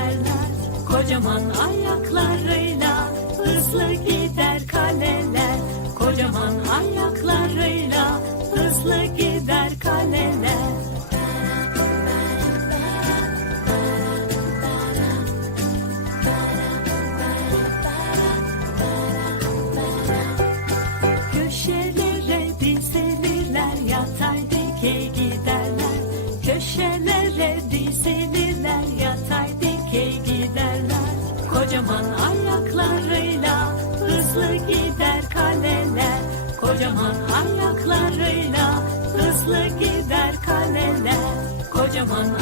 askerler Kocaman ayaklarıyla hızlı gider kaleler. Kocaman ayaklarıyla hızlı gider kaleler. Köşelere dizilirler yatay dikey Kocaman ayaklarıyla hızlı gider kaleler. Kocaman ayaklarıyla hızlı gider kaleler. Kocaman